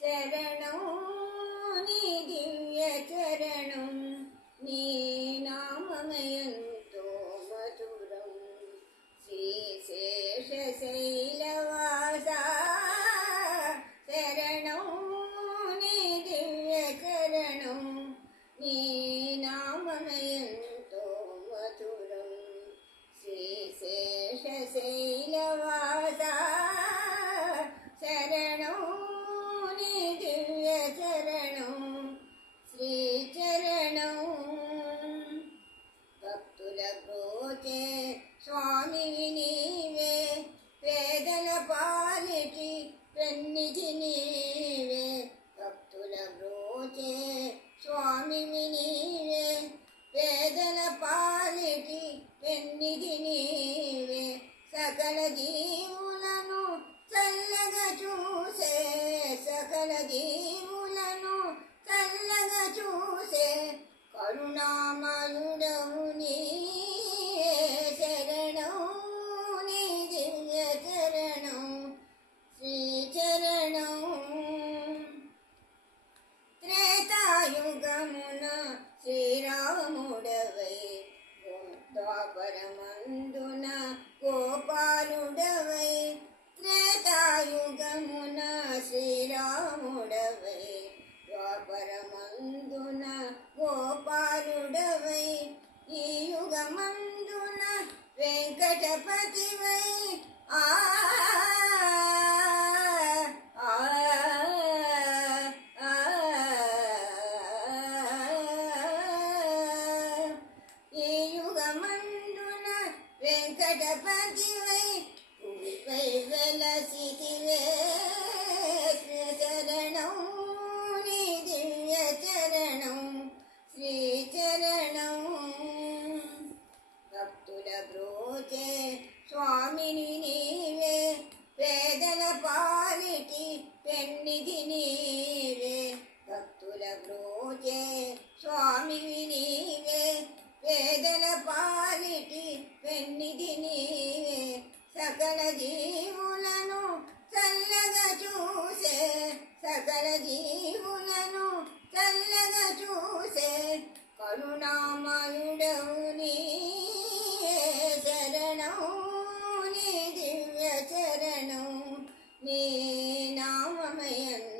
శరణం నీ దివ్య చరణం, నీ నామమయంతో మధురం. శ్రీశేషశైలవాస శరణం నీ దివ్య చరణం, నీ నామమయంతో మధురం. శ్రీశేషశైలవాస శరణం నీ దివ్య చరణం, శ్రీచరణం. భక్తుల బ్రోచే స్వామివి నీవే, పేదల పాలిటి పెన్నిధి నీవే. భక్తుల బ్రోచే స్వామివి నీవే, పేదల పాలిటి పెన్నిధి నీవే. సకల జీవులను చల్లగా చూసే, సకల జీవులను చల్లగా చూసే కరుణామయుడవు నీవే. శరణం నీ దివ్య చరణం, శ్రీచరణం. త్రేతాయుగమున శ్రీరాముడవై, ద్వాపరమందున గోపాలుడవై. త్రేతాయుగమున శ్రీరాముడవై, ద్వాపరమందున గోపాలుడవై. ఈ యుగమందున వెంకటపతివై. ఆ ఈ యుగమందున వెంకటపతివై, భూమిపై వెలసితివే. శరణం నీ దివ్య చరణం, శ్రీచరణం. భక్తుల బ్రోచే స్వామిని నీవే, పేదల పాలిటి పెన్నిధి నీవే. భక్తుల బ్రోచే స్వామివి నీవే, పేదల పాలిటి పెన్నిధి నీవే. సకల జీవులను చల్లగా చూసే, సకల జీవులను చల్లగా చూసే కరుణామయుడవు నీవే. శరణం నీ దివ్య చరణం, నీ నామమయంతో